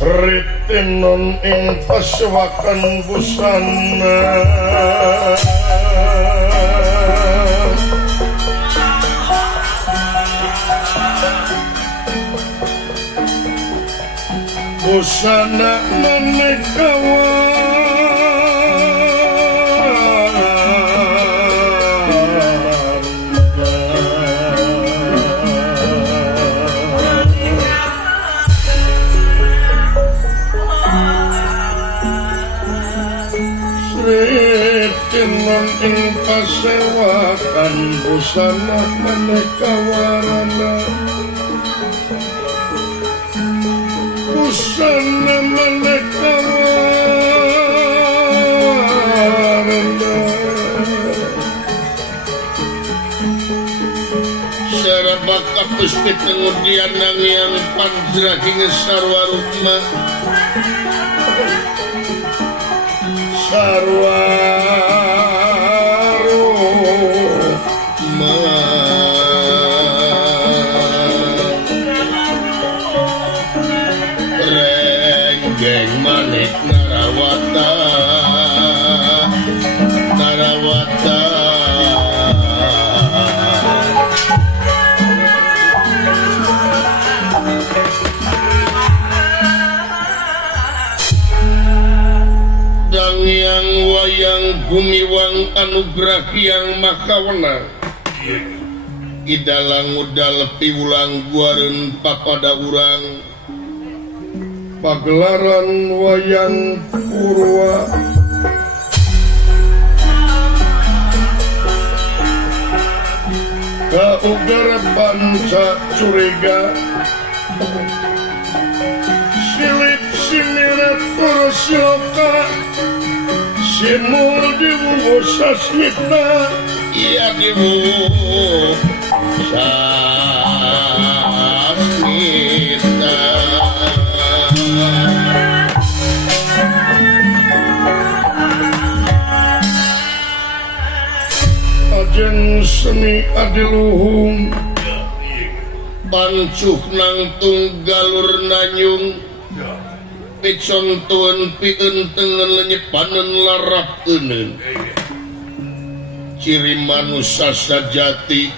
Ritinon ing pasewakan busana busana manekawa ing pasewakan busana maneka warna busana maneka warna saraba kapus kemudian nang yang pandraking sarwa rukma sarwa gumiwang anugrah yang makawana idalang udal piulang guareun papada urang pagelaran wayang purwa kaugara panca curiga silip simirat siloka Simul diwu sasmita iya diwu sasmita seni adiluhung pancuh nang tunggalur nanyung picontuan pieun tengen lenyepanen larap euneun ciri manusia sajati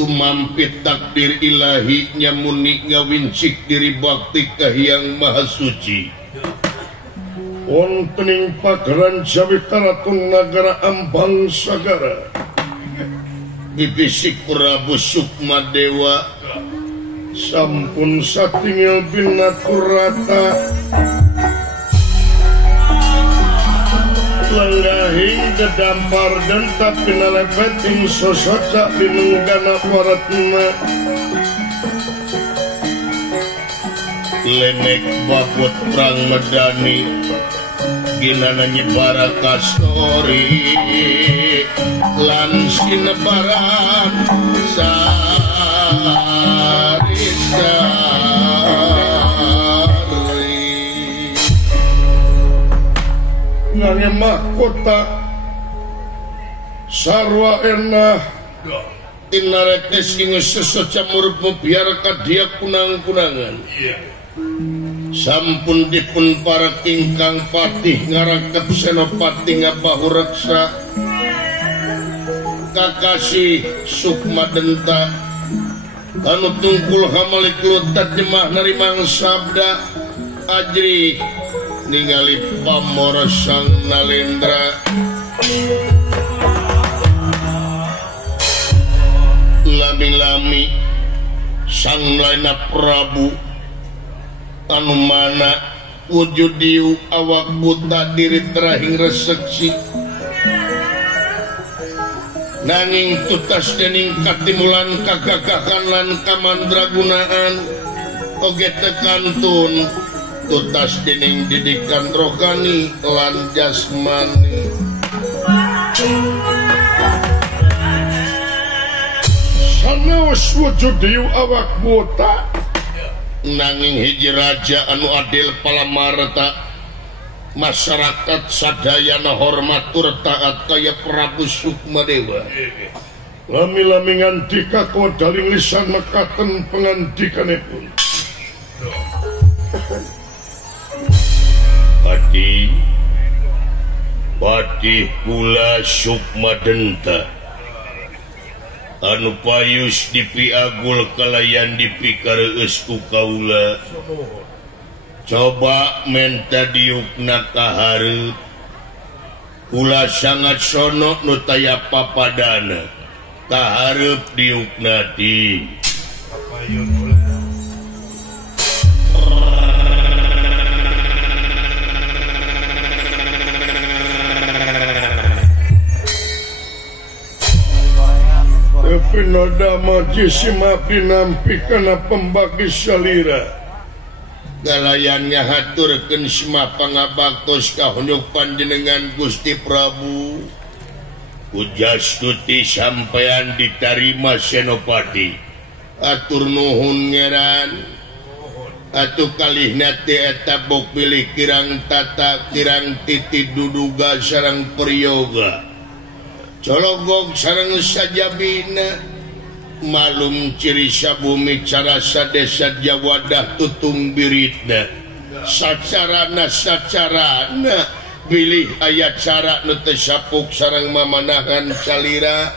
tumampit takdir ilahi nyamuni ngawincik diri bakti kahyang maha suci wontening pagaran Jawitaratun nagara Ambang Sagara bibisik Prabu Sukmadewa sampun satingil binaturata lenggahing gedampar dan tapi nalepeting sosoca binunggana waratna lemek babut perang medani ginana nyebara kastori lan sinebaran sari nanya mahkota sarwa enah tinareke sing sesecamur biar kadia kunang-kunangan sampun dipun para kingkang patih ngarakep senopati ngabahureksa kakasih Sukmadenta anu tungkul hamalik lutat jemah narimang sabda ajri ningali pamor sang Nalendra lami-lami sang laina Prabu anu mana wujud diu awak buta diri terahing reseksi nanging tutas dening katimulan kagagahan lan kamandragunaan oge tekantun tutas dening didikan rohani lan jasmani sanaos wujud diu awak buta nanging hiji raja anu adil palamarta masyarakat sadayana hormat tur taat kaya Prabu Sukmadewa lami-lami ngandika kodaling lisan mekaten pengandikanipun Patih kula Sukmadenta anu payus dipiagul kalayan dipikareus ku kaula coba menta diukna kahareup kula sangat sono nu taya papadana kahareup diukna ti Pinoda maji simapi nampi kana pembagi salira galayannya haturkeun sima pangabaktos kahonyok panjenengan Gusti Prabu pujastuti sampean ditarima Senopati atur nuhun ngeran atuh kalihna teh eta bok pilih kirang tata kirang titi duduga sareng priyoga cologog sareng sajabina malum ciri sabumi carasa desa Jawadah tutung biritna sacarana bilih ayat cara nu teu sapuk sareng mamanahan salira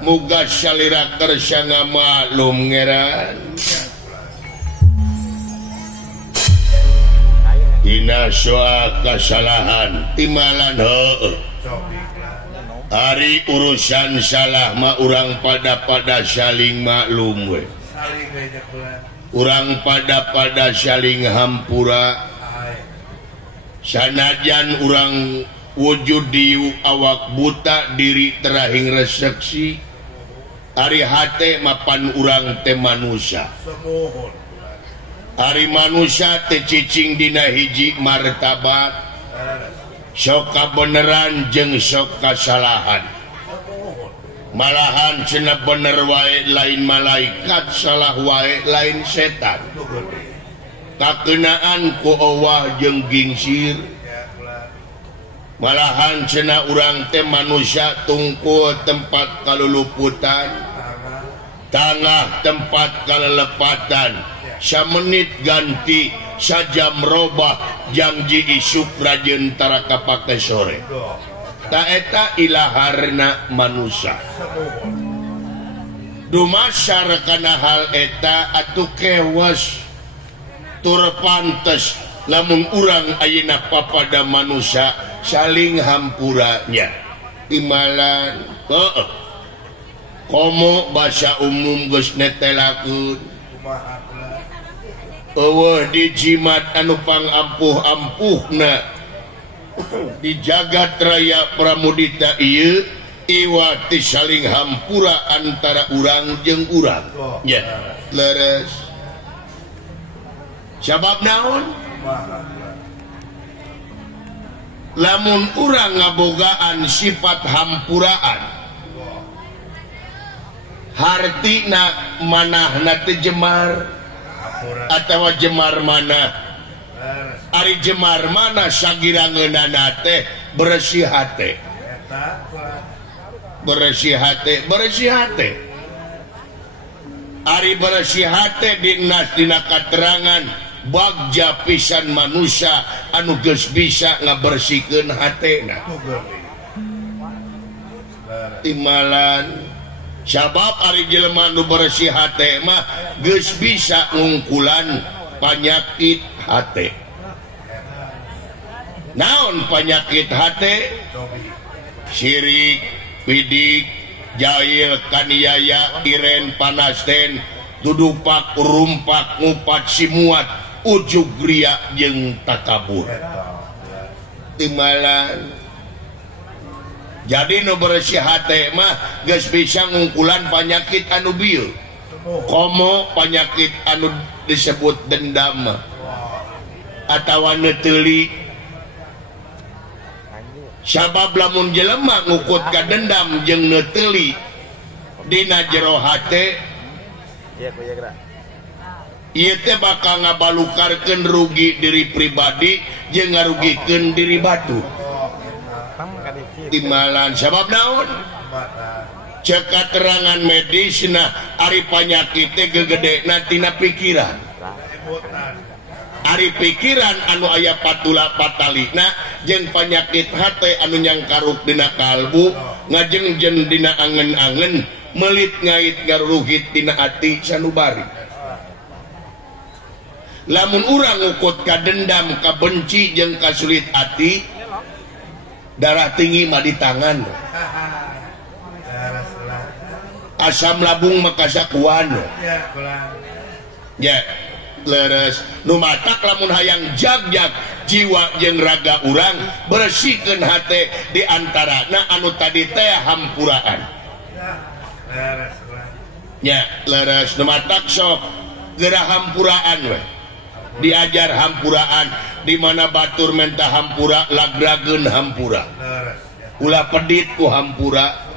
muga salira kersa ngamalum ngeran dina soal kasalahan timalan heueuh hari urusan salah mah urang pada saling maklum we urang pada saling hampura sanajan urang wujud diu awak buta diri terahing reseksi ari hate mapan urang teh manusia ari manusia teh cicing dina hiji martabat sok kabeneran jeung sok kasalahan malahan cenah bener wae lain malaikat salah wae lain setan kakenaan ku Allah jeung gingsir malahan cenah urang teh manusia tungkul tempat kaluluputan tengah tempat kalelepatan samenit ganti sajam robah janji isuk rajeun tara kapake sore ta eta ilaharna manusia dumasar kana hal eta atuh kewas tur pantes lamun urang ayeuna papada manusia saling hampuranya timalan komo bahasa umum geus netelakeun eueuh di jimat anu pangampuh-ampuhna di jagat raya pramudita ieu iwati saling hampura antara urang jeung urang nya leres sabab naon lamun urang ngabogaan sifat hampuraan hartina manahna teu jemar atawa jemar mana ari jemar mana sagirangeunana teh bersih hate bersih hate ari bersih hate dina katerangan bagja pisan manusia anu geus bisa ngabersihkeun hatena timalan sabab ari jelema nu bersih hate mah geus bisa ngungkulan panyakit hate naon panyakit hate syirik pidik jahil kaniaya iren panasten dudupak rumpak ngupat simuat ujug ria jeung takabur timalan jadi nu bersih hate mah geus bisa ngungkulan panyakit anu bieu komo penyakit anu disebut dendam atawa neuteuli sabab lamun jelema ngukut ka dendam jeung neuteuli dina jero hate ieu teh bakal ngabalukarkeun rugi diri pribadi jeung ngarugikeun diri batu timalan sabab naon cek katerangan medisna ari panyakit teh gegedena tina pikiran ari pikiran anu aya patula patalina jeung panyakit hate anu nyangkaruk dina kalbu ngajengjen dina angen-angen melit ngait ngaruhit dina ati sanubari lamun urang ngukut ka dendam ka benci jeung ka sulit ati darah tinggi mah di tangan asam lambung mah kasakuan ya leres nu matak lamun hayang jag-jag jiwa jeung raga urang bersihkeun hate di antarana anu tadi teh hampuraan ya leres nu matak sok geura hampuraan we diajar hampuraan di mana batur menta hampura lagrageun hampura ulah pedit ku hampura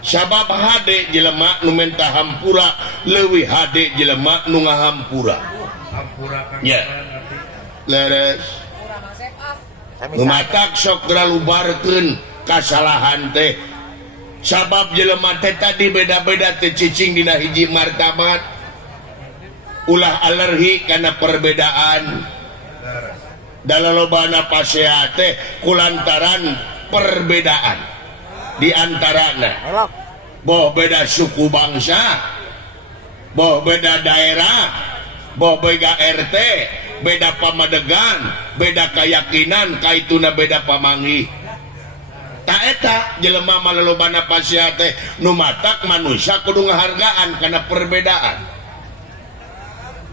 sabab hade jelema nu menta hampura leuwih hade jelema nu ngahampura ya leres nu matak sok ralubarkeun kasalahan teh sabab jelema teh tadi beda-beda teh cicing dina hiji martabat ulah alergi karena perbedaan dalam lobana pasea teh kulantaran perbedaan di antarana boh beda suku bangsa boh beda daerah boh beda RT beda pamadegan beda keyakinan kaituna beda pamanggih tak eta jelema malolobana pasea teh nu matak manusia kudu ngahargaan karena perbedaan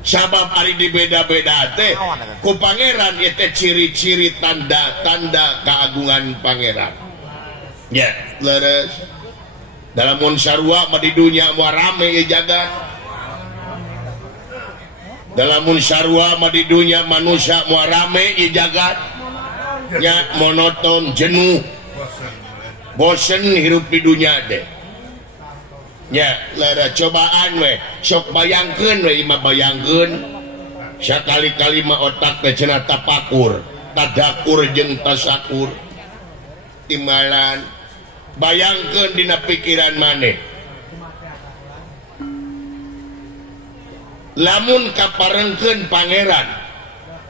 sabab ari dibeda-beda teh ku pangeran ieu teh ciri-ciri tanda-tanda keagungan pangeran ya leres dalam mun sarua mah di dunya mah rame ieu jagat dalam mun sarua mah di dunya manusia mah rame ieu jagat nya monoton jenuh bosen hirup di dunya teh ya lara cobaan we sok bayangkeun we imah bayangkeun sakali-kali mah otak teh cenah tapakur tadakur jeung tasakur timbalan bayangkeun dina pikiran maneh lamun kaparengkeun pangeran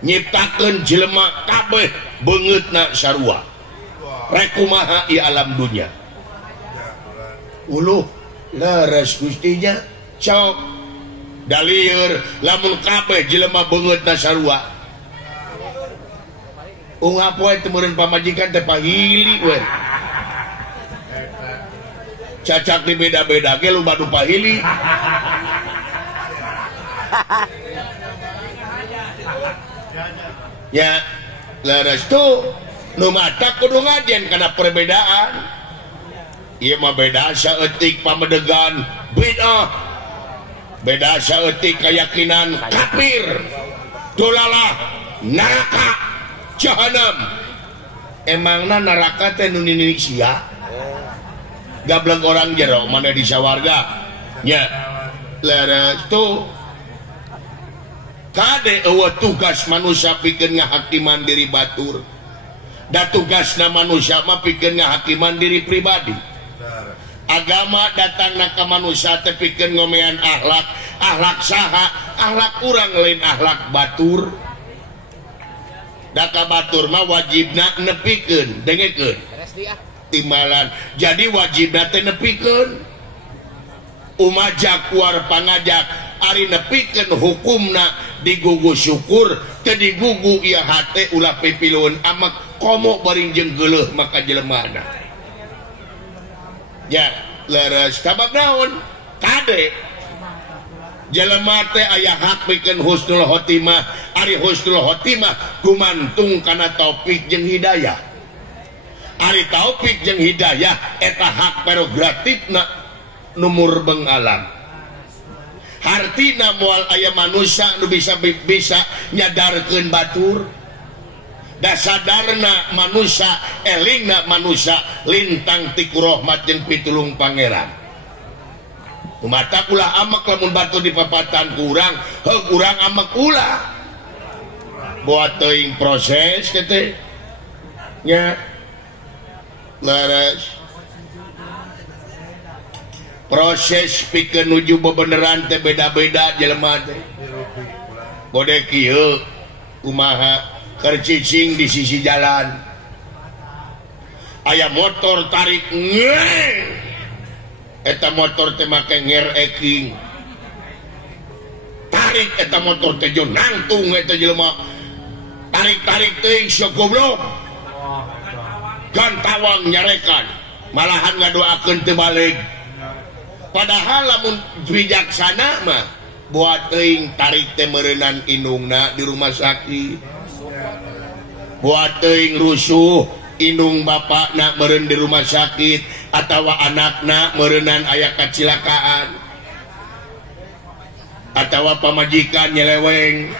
nyiptakeun jelema kabeh beungeutna sarua rek kumaha ieu alam dunya uluh leres Gustinya sok dalieur lamun kabeh jelema beungeutna sarua ungap wae teu meureun pamajikan teh pahili we cacak di beda-beda ge lu badu pahili ya leres tuh nu mata kudu ngajen kana perbedaan ieu mah beda saeutik pamedegan bid'ah beda saeutik keyakinan kafir dolalah neraka jahanam emangna neraka teh nu nini sia gableng orang jero mana di sawarga nya leres tuh kade eueuh tugas manusia pikeun ngahakiman diri batur da tugasna manusia mah pikeun ngahakiman diri pribadi agama datangna ka manusia teh pikeun ngomean akhlak saha akhlak urang lain akhlak batur da ka batur mah wajibna nepikeun dengekeun timbalan jadi wajibna teh nepikeun umajak war pangajak ari nepikeun hukumna digugu syukur teu digugu ieu hate ulah pipiluun amak komo beuring jeung geuleuh maka jelemana ya leres sabab naon kade jelema teh aya hak pikeun husnul khotimah ari husnul khotimah gumantung kana taufik jeung hidayah ari taufik jeung hidayah eta hak prerogatifna numur bengalam hartina moal aya manusia nu bisa nyadarkeun batur da sadarna manusia elingna manusia lintang ti rahmat jeung pitulung pangeran mata ulah amek lamun batur di papatan kurang heug urang amek ulah buat teuing proses teh nya leres proses pikeun nuju bebeneran teh beda-beda jelema teh bode kieu kumaha keur cicing di sisi jalan aya motor tarik eta motor teh make ngereking tarik eta motor teh jo nangtung eta jelema tarik teuing sok goblok gantawang nyarekan malahan ngadoakeun teu balik padahal lamun bijaksana mah buat teuing tarik teh meureunan indungna di rumah sakit buat teuing rusuh indung bapakna meureun di rumah sakit atawa anakna meureunan aya kacilakaan atawa pamajikan nyeleweng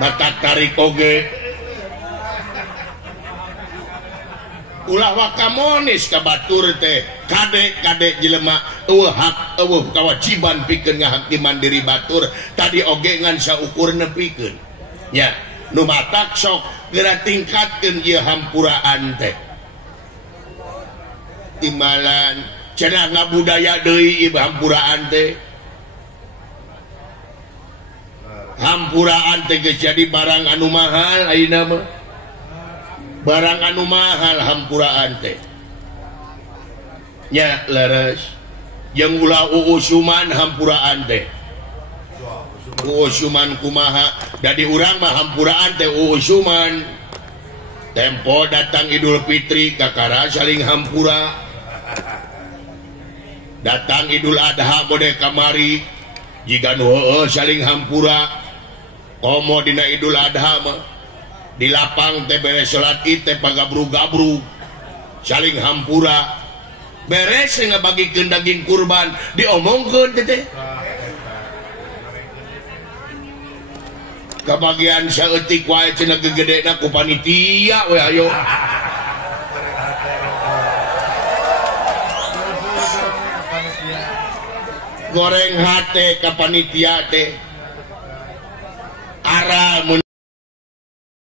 mata tarik oge ulah wakamonis ka batur teh kade jelema eueuh hak eueuh kewajiban pikeun ngahakiman diri batur tadi oge ngan saukur nepikeun nya nu matak sok geura tingkatkeun ieu hampuraan teh timbalan cenah ngabudaya deui ieu hampuraan teh hampuraan teh geus jadi barang anu mahal ayeuna mah barang anu mahal hampuraan teh nya leres jeung ulah uusuman hampuraan teh uusuman kumaha jadi urang mah hampuraan teh uusuman tempo datang Idul Fitri kakara saling hampura datang Idul Adha bode kamari jiga nu heueuh saling hampura komo dina Idul Adha mah di lapang teh beres salat id teh pagabrug-gabrug saling hampura beres ngabagikeun daging kurban diomongkeun teh kabagian saeutik wae cenah gegedena ku panitia we ayo goreng hate ka panitia teh ara